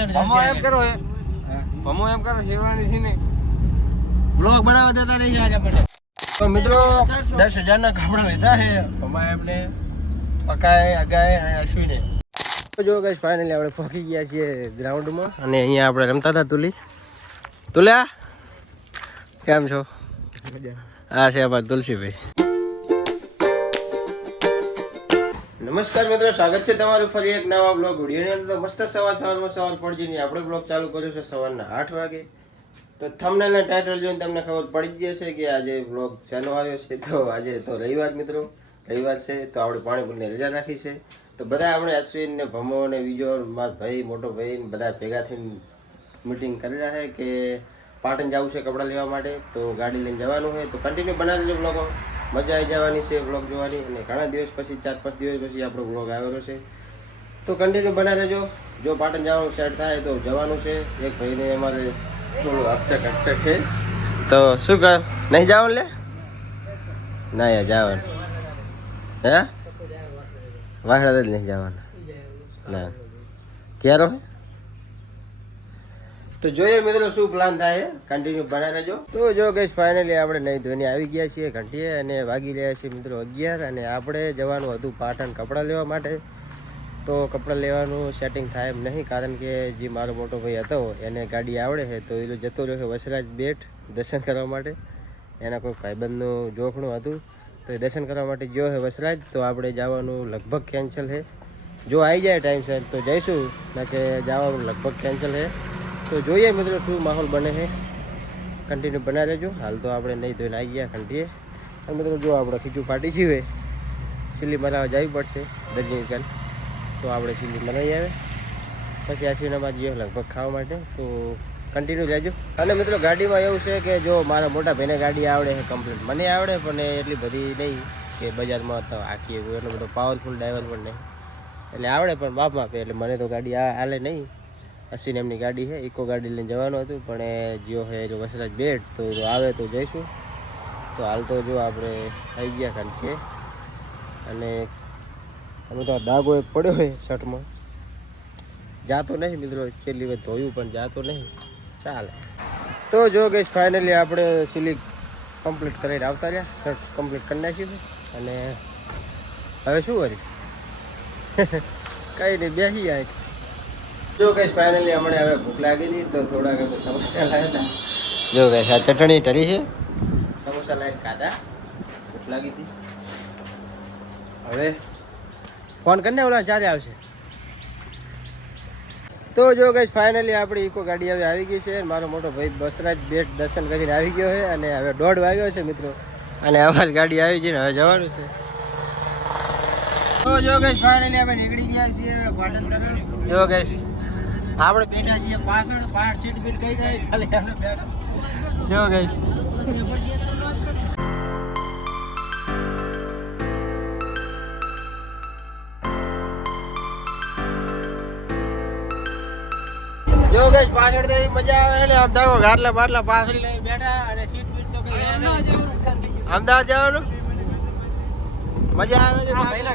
એમ કરો એમ કરો શેરવાની છે ને બ્લોગ બનાવવા દેતા નહીં આજે આપણે. તો મિત્રો 10,000 ના કપડા લીધા છે અમારે એમને પકાય અગાય અને અશ્વિને. તો જો ગાઈસ ફાઇનલી આપણે પહોંચી ગયા છીએ ગ્રાઉન્ડમાં અને અહીંયા આપણે રમતા હતા તુલ્યા કેમ છો? હા છે અમારા તુલસીભાઈ. નમસ્કાર મિત્રો, સ્વાગત છે તમારું ફરી એક નવા બ્લોગ વિડીયોની અંદર. મસ્ત સવારમાં પડી આપણે બ્લોગ ચાલુ કર્યો છે સવારના 8 વાગે. તો થંબનેલ અને ટાઇટલ જોઈને તમને ખબર પડી જ જશે કે આજે બ્લોગ ચાલુ આવ્યો છે. તો આજે તો રવિવાર મિત્રો, રવિવાર છે તો આપણે પાણીપુરની રજા રાખી છે. તો બધા આપણે અશ્વિન ને ભમો ને બીજો મારા ભાઈ મોટો ભાઈ બધા ભેગા થઈને મીટિંગ કરેલા છે કે પાટણ જવું છે કપડાં લેવા માટે. તો ગાડી લઈને જવાનું હોય તો કન્ટિન્યુ બનાવી લેજો બ્લોગો, મજા આવી જવાની છે બ્લોગ જોવાની. અને ઘણા દિવસ પછી 4-5 દિવસ પછી આપણો બ્લોગ આવેલો છે તો કન્ટિન્યુ બનાવી લેજો. જો પાટણ જવાનું સેટ થાય તો જવાનું છે. એક ભાઈને અમારે થોડું અચક છે તો શું કર નહીં જવાનું લે ના યાર જવાનું હે વાહડા જ નહીં જવાનું ના ક્યારે તો જોઈએ મિત્રો શું પ્લાન થાય કન્ટિન્યુ બનાવી લેજો. તો જો ગઈશ ફાઇનલી આપણે નહીં ધોઈને આવી ગયા છીએ ઘંટીએ અને વાગી રહ્યા છીએ મિત્રો 11 અને આપણે જવાનું હતું પાટણ કપડાં લેવા માટે. તો કપડાં લેવાનું સેટિંગ થાય એમ નહીં કારણ કે જે મારો મોટો ભાઈ હતો એને ગાડી આવડે છે તો એ જતો રહ્યો છે વસરાજ બેટ દર્શન કરવા માટે. એના કોઈ ભાઈબંધનું જોખણું હતું તો એ દર્શન કરવા માટે ગયો છે વસરાજ. તો આપણે જવાનું લગભગ કેન્સલ છે. જો આવી જાય ટાઈમસર તો જઈશું, ના કે જવાનું લગભગ કેન્સલ છે. તો જોઈએ મિત્રો શું માહોલ બને છે, કન્ટિન્યુ બનાવી લેજો. હાલ તો આપણે નહીં ધોઈને આવી ગયા ઘંટીએ અને મિત્રો જો આપણે ખીચું ફાટી છીએ સિલ્લી મરાવવા જવી પડશે દર્જી કાલ. તો આપણે સિલ્લી મરાવી આવે પછી આશીનામાં જઈએ લગભગ ખાવા માટે. તો કન્ટિન્યુ લેજો. અને મિત્રો ગાડીમાં એવું છે કે જો મારા મોટા ભાઈને ગાડી આવડે છે કમ્પ્લીટ, મને આવડે પણ એટલી બધી નહીં કે બજારમાં તો આખી એટલો બધો પાવરફુલ ડ્રાઈવર પણ નહીં, એટલે આવડે પણ બાપ માપે. એટલે મને તો ગાડી હાલે નહીં. અશ્વિન એમની ગાડી છે, ઇકો ગાડી લઈને જવાનું હતું પણ એ જીઓ છે જો વસરાજ બેટ તો આવે તો જઈશું. તો હાલ તો જો આપણે આવી ગયા કારણ કે અને અમે તો દાગો એક પડ્યો હોય શર્ટમાં, જાતો નહીં મિત્રો. છેલ્લી વખત ધોયું પણ જાતો નહીં, ચાલે. તો જો ગઈ ફાઇનલી આપણે સિલી કમ્પ્લીટ કરીને આવતા રહ્યા, શર્ટ કમ્પ્લીટ કરી નાખ્યું અને હવે શું કરી કંઈ નહીં બેસી જાય. જો ગઈ ફાઇનલી હમણાં હવે ભૂખ લાગી હતી તો થોડાક અમે સમોસા લાવ્યા હતા. જો ગઈ આ ચટણી ટરી છે, સમોસા લાવીને ખાધા, ભૂખ લાગી હતી. હવે ફોન કરીને ઓલા ચારે આવશે. તો જો ગઈ ફાઇનલી આપણી ઇકો ગાડી હવે આવી ગઈ છે. મારો મોટો ભાઈ બસરાજ બેટ દર્શન કરીને આવી ગયો છે અને હવે 1:30 વાગ્યો છે મિત્રો અને અમારી ગાડી આવી છે ને હવે જવાનું છે. તો જો ગઈ ફાઇનલી આપણે નીકળી ગયા છીએ પાટણ તરફ. જો ગઈ આપણે બેઠા છીએ પાછળ સીટ બીટ કઈ ગઈ ખાલી આપણે બેઠા. જો ગઈ જો ગઈ પાછળ તો મજા આવે ને આમ દાખો ગાટલા બાટલા પાછળ લઈ બેઠા અને સીટ બીટ તો કઈ અમદાવાદ જવાનું મજા આવે છે.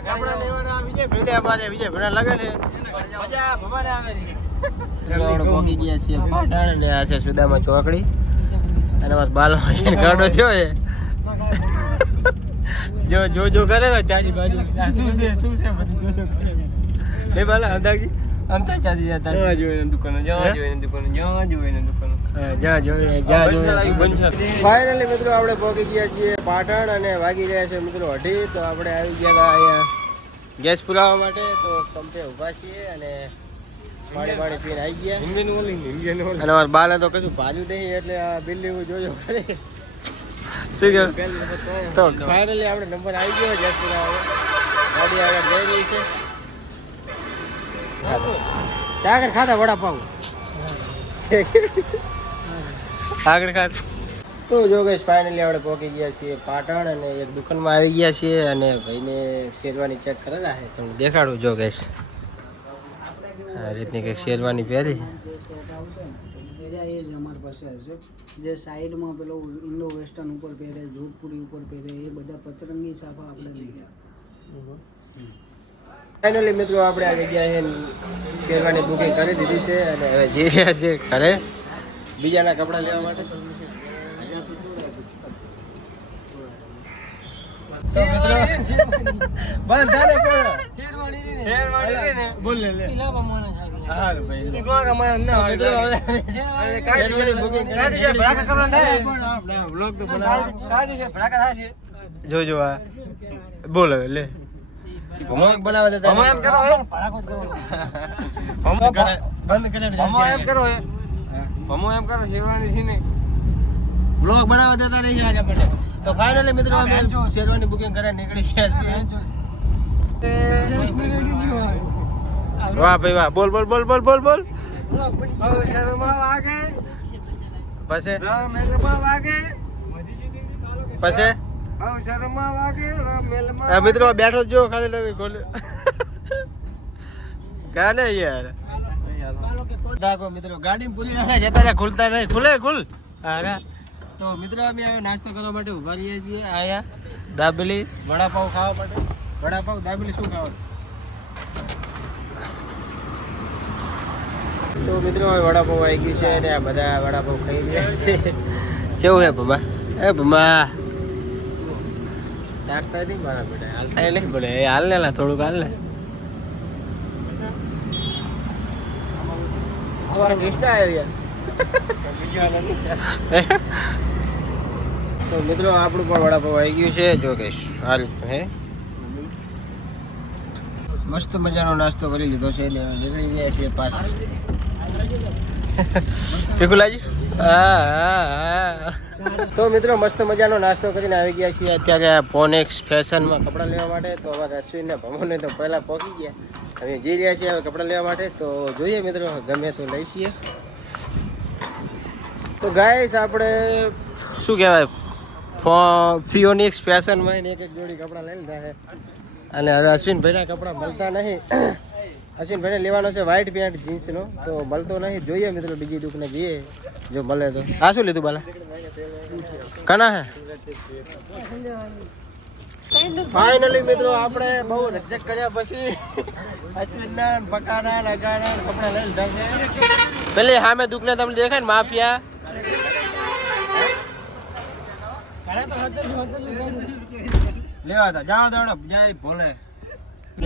કપડા લેવાના બીજે ભેડા પાછે બીજે ભેડા લાગે ને મજા ભમાને આવે છે. આપણે પહોંચી ગયા છીએ પાટણ અને આ છે સુદામા ચોકડી અને મારા બાલમાં ગાડો થયો છે. જો કરે તો ચાજી બાજુ શું છે બધું જોશો એ બાલા અમદાજી અમતા ચાજી જતા જવા જોઈએ દુકાનો ફાઇનલી મિત્રો આપણે પહોંચી ગયા છીએ પાટણ અને વાગી ગયા છે મિત્રો 2:30. તો આપણે આવી ગયા અહીંયા ગેસ પુરાવા માટે. તો પંપે ઊભા છીએ અને પાણી પીને આવી ગયા અને અમારા બાલા તો કશું ભાજ્યું નહીં એટલે આ બિલ્ડિંગ જોજો ખરે શું કહ્યું. તો ફાઇનલી આપણે નંબર આવી ગયો ગેસ પુરાવા, ગાડી આગળ જઈ રહી છે. આગળ ખાધા વડાપાવ આગળ ખાધા. તો જો ગઈ ફાઇનલી આપણે પહોંચી ગયા છીએ પાટણ અને એક દુકાનમાં આવી ગયા છીએ અને ભાઈને શેરવાની ચેક કરેલા છે તમને દેખાડું. જો ગઈશ આ રીતની કંઈક શેરવાની પહેરી એ જ અમારી પાસે હશે. જે સાઈડમાં પેલો ઇન્ડો વેસ્ટર્ન ઉપર પહેરે, જોધપુરી ઉપર પહેરે, એ બધા પતરંગી સાફા આપણે નહીં. ફાઇનલી મિત્રો આપણે આ જગ્યાએ શેરવાની બુકિંગ કરી દીધી છે અને હવે જઈ રહ્યા છે ઘરે બીજાના કપડાં લેવા માટે. તો મિત્રો બંધ થાને પણ શેરવાની બોલ લે પેલા પ્રમાણે છે હા ભાઈ તું કોણ કમાય ના મિત્રો હવે શેરવાની બુકિંગ કાઢી છે ભડાકા કપડાં થાય પણ આપણે વ્લોગ તો બનાવો. કાઢી છે ભડાકા થાય છે જોજો આ બોલ હવે લે વ્લોગ બનાવવા દેતા હમો એમ કરો હે ભડાકો જ કરવાનો. બંધ કરીને હમો એમ કરો હે હમો એમ કરો શેરવાની છે ને વ્લોગ બનાવવા દેતા નહીં આજે આપણને. તો ફાઇનલી મિત્રો અમે શેરવાની બુકિંગ કરીને નીકળી ગયા છીએ. વાહ ભાઈ વાહ બોલ બોલ બોલ બોલ બોલ બોલ શર્મા વાગે પછી મેલમાં વાગે પછી શર્મા વાગે મેલમાં આ મિત્રો બેઠો જ જો ખાલી તમે ખોલ્યો ગાને યાર દાખો મિત્રો ગાડી પૂરી રાખે જતા રહ્યા ખુલતા નહીં ખુલે ખુલ હા તો મિત્રો અમે હવે નાસ્તો કરવા માટે ઉભા રહીએ છીએ આયા દાબેલી વડાપાવ ખાવા માટે વડાપાવ દાબેલી શું ખાવાનું તો મિત્રો હવે વડાપાવ આવી ગયું છે અને આ બધા વડાપાવ ખાઈ રહ્યા છે કેવું હે ભમા એ ભમા ડાકતા નહીં મારા બેટા હાલતા નહીં બોલે એ હાલ ને થોડુંક હાલ ને અમારા કૃષ્ણ આવ્યા તો મિત્રો આપણું પણ વડાપાવ આવી ગયું છે જો કહીશ હાલ હે મસ્ત મજાનો નાસ્તો કરી લીધો છે એટલે હવે નીકળી ગયા છીએ પાછા ઠીકુલાજી તો મિત્રો મસ્ત મજાનો નાસ્તો કરીને આવી ગયા છીએ અત્યારે પોનેક્સ ફેશનમાં કપડાં લેવા માટે. તો અમારા અશ્વિનના ભમોને તો પહેલાં પહોંચી ગયા હવે જઈ રહ્યા છીએ હવે કપડાં લેવા માટે. તો જોઈએ મિત્રો ગમે તો લઈ છીએ. તો ગાઈસ આપણે શું કહેવાય ફિયોનિક્સ ફેશનમાં એક એક જોડી કપડાં લઈ લીધા છે અને હવે અશ્વિનભાઈના કપડાં મળતા નહીં. અશ્વિનભાઈને લેવાનો છે વ્હાઈટ પેન્ટ જીન્સનો તો મળતો નહીં. જોઈએ મિત્રો બીજી દુકાને જઈએ જો મળે તો. આ શું લીધું બાલા કના હે ફાઇનલી મિત્રો આપણે બહુ રજક કર્યા પછી અશ્વિનના પકાના નગાના કપડાં લઈ લીધા છે. પેલી સામે દુકાને તમને દેખાય ને માફિયા લેવા હતા જાઓ દોડો જય ભોલે.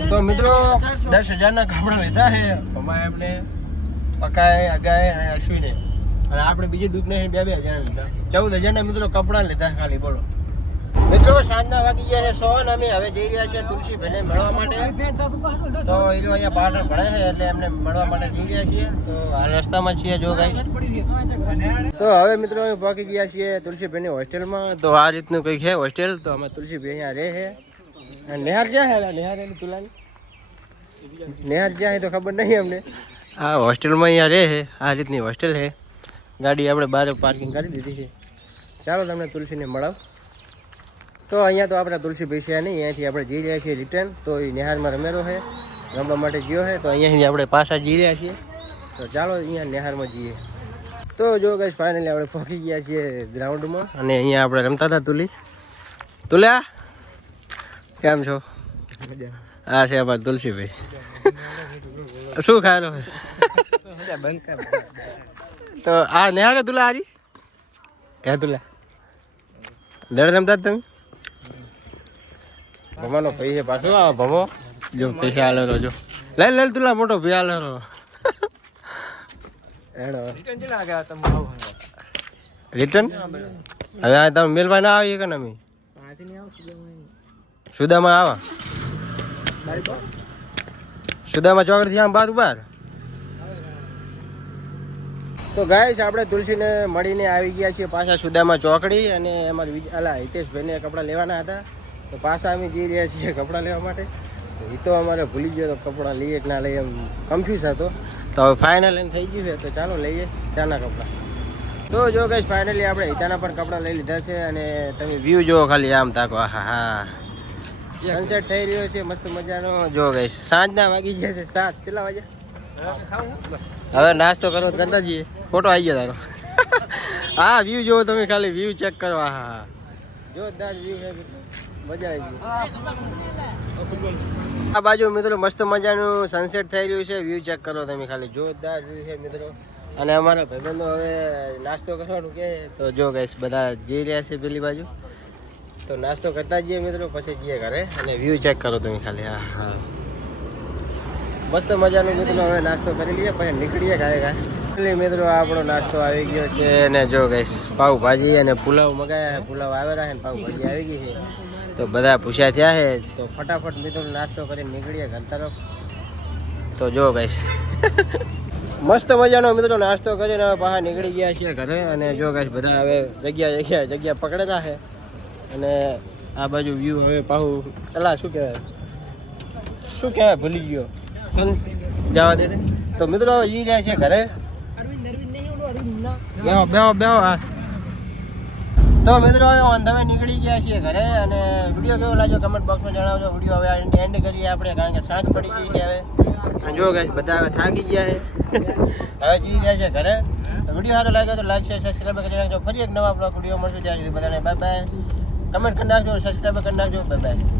તો મિત્રો 10,000 કપડા લીધા છે અમારે એમને પકાએ અગાએ અને અશ્વિને અને આપણે બીજી દૂધ ને 2,000 લીધા 14,000 મિત્રો કપડા લીધા ખાલી બોલો. મિત્રો સાંજના વાગી ગયા છે 100 અને અમે હવે જઈ રહ્યા છીએ તુલસીભાઈને મળવા માટે. તો એ અહીંયા પાટણ ભણે છે એટલે એમને મળવા માટે જઈ રહ્યા છીએ. તો હાલ રસ્તામાં છીએ જો ગાઈ. તો હવે મિત્રો અમે પહોંચી ગયા છીએ તુલસીભાઈની હોસ્ટેલમાં. તો આ રીતનું કંઈક છે હોસ્ટેલ. તો અમે તુલસીભાઈ અહીંયા રહે છે. નેહાર ક્યાં છે નેહાર એની તુલાની નેહાર ક્યાં છે તો ખબર નહીં અમને. આ હોસ્ટેલમાં અહીંયા રહે છે આ રીતની હોસ્ટેલ છે. ગાડી આપણે બહાર પાર્કિંગ કરી દીધી છે. ચાલો તમને તુલસીને મળાવ. તો અહીંયા તો આપણા તુલસીભાઈ છે નહીં અહીંયાથી આપણે જઈ રહ્યા છીએ રિટર્ન. તો એ નેહારમાં રમેલો છે રમવા માટે ગયો છે તો અહીંયાથી આપણે પાછા જઈ રહ્યા છીએ. તો ચાલો અહીંયા નેહારમાં જઈએ. તો જો ગાઈસ ફાઇનલી આપણે પહોંચી ગયા છીએ ગ્રાઉન્ડમાં અને અહીંયા આપણે રમતા હતા તુલ્યા કેમ છો? હા છે અમારા તુલસીભાઈ. શું ખાયેલો બંધ કર. તો આ નેહા તુલા હારી હે તુલા લડ રમતા તમે ભમાનો ભાઈ છે પાછો આ ભમો જો પૈસા હાલેલો જો લઈ લે તુલા મોટો ભાઈ હાલેલો એનો રિટર્ન હવે આ તમે મેલવા ના આવીએ કે ને અમે સુદામાં આવા સુદામાં ચોકડી આમ બાર બાર. તો ગાઈસ આપણે તુલસીને મળીને આવી ગયા છીએ પાછા સુદામાં ચોકડી અને અમારે અલા હિતેશભાઈને કપડાં લેવાના હતા તો પાછા અમે જઈ રહ્યા છીએ કપડાં લેવા માટે. એ તો અમારે ભૂલી ગયો તો કપડાં લઈએ કે ના લઈએ એમ કન્ફ્યુઝ હતો. તો હવે ફાઇનલ એમ થઈ ગયું છે તો ચાલો લઈએ ત્યાંના કપડાં. તો જો ગાઈસ ફાઇનલી આપણે હિતાના પણ કપડાં લઈ લીધા છે અને તમે વ્યૂ જુઓ ખાલી આમ તાકો હા હા સનસેટ થઈ રહ્યો છે મસ્ત મજાનો. જો ગાઈસ સાંજના વાગી ગયા છે 7 કેટલા વાગ્યા હવે નાસ્તો કરો કરતા જઈએ. ફોટો આવી ગયો તારો હા વ્યૂ જુઓ તમે ખાલી વ્યૂ ચેક કરો હા હા જોરદાર વ્યૂ છે મજા આવી ગઈ. આ બાજુ મિત્રો મસ્ત મજાનું સનસેટ થઈ રહ્યું છે. વ્યૂ ચેક કરો તમે ખાલી, જોરદાર વ્યૂ છે મિત્રો. અને અમારા ભાઈબંધો હવે નાસ્તો કરવાનું કે તો જો ગાઈસ બધા જઈ રહ્યા છે પેલી બાજુ, તો નાસ્તો કરતા જઈએ મિત્રો, પછી જઈએ ઘરે. અને વ્યૂ ચેક કરો તમે ખાલી. હા હા મસ્ત મજાનું મિત્રો. હવે નાસ્તો કરી લઈએ પછી નીકળીએ ખાય મિત્રો. આપણો નાસ્તો આવી ગયો છે અને જો ગાઈસ પાવભાજી અને પુલાવ મગાયા. પુલાવ આવેલા છે ને પાવભાજી આવી ગઈ છે. તો બધા પૂછ્યા થયા છે, તો ફટાફટ મિત્રો નાસ્તો કરીને નીકળીએ ઘર તરફ. તો જો ગાઈસ મસ્ત મજાનો મિત્રો નાસ્તો કરીને હવે બહાર નીકળી ગયા છીએ ઘરે. અને જો ગાઈસ બધા હવે જગ્યા પકડેલા છે. અને આ બાજુ વ્યૂ હવે પાહું ચલા શું કહેવાય ભૂલી ગયો, ચાલ જવા દે. તો મિત્રો ઈ રહ્યા છે ઘરે. બેહો હા. તો મિત્રો હવે ઓન તમે નીકળી ગયા છીએ ઘરે. અને વિડીયો કેવો લાગ્યો કમેન્ટ બોક્સમાં જણાવજો. વિડીયો હવે એન્ડ કરીએ આપણે, કારણ કે સાંજ પડી ગઈ છે હવે. અને જો ગાઈસ બધા હવે થાકી ગયા છે, હવે જઈ રહ્યા છે ઘરે. તો વિડીયો સારો લાગ્યો તો લાઈક શેર સબસ્ક્રાઈબ કરી નાખજો. ફરી એક નવા બ્લોગ વિડીયો મળશે. ત્યાં સુધી બધાને બાય બાય. કમેન્ટ કરી નાખજો, સબસ્ક્રાઈબ કરી નાખજો. Bye bye.